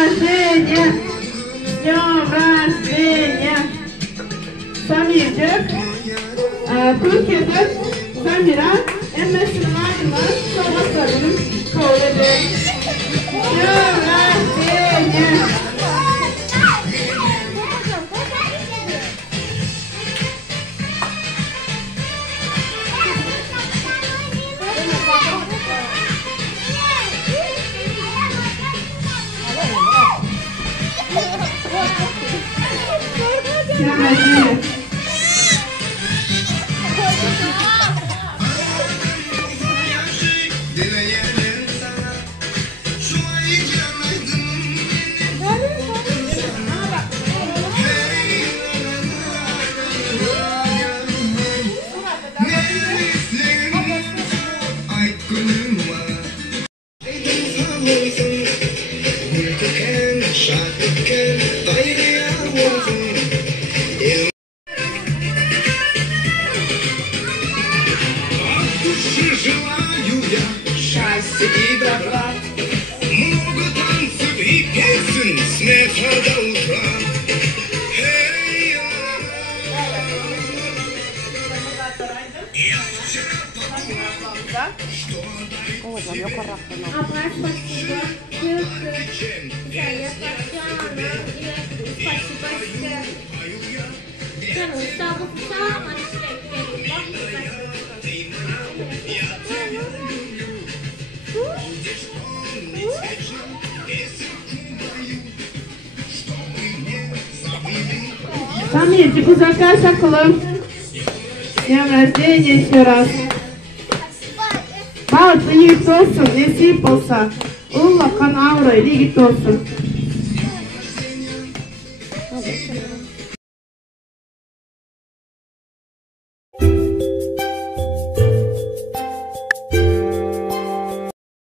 Рождения! С днем рождения! Самирчик, Türkiye'de Samira emmesinin aydınlar savaşlarının kovladı. С днем рождения! Желаю я счастья и добра, много танцев и песен, смеха до утра. Я вчера подумал, что Самирчик, узакай соколов. С днем рождения еще раз. Bağırsa yiğit olsun, nesip olsa. Allah kan avrayla yiğit olsun.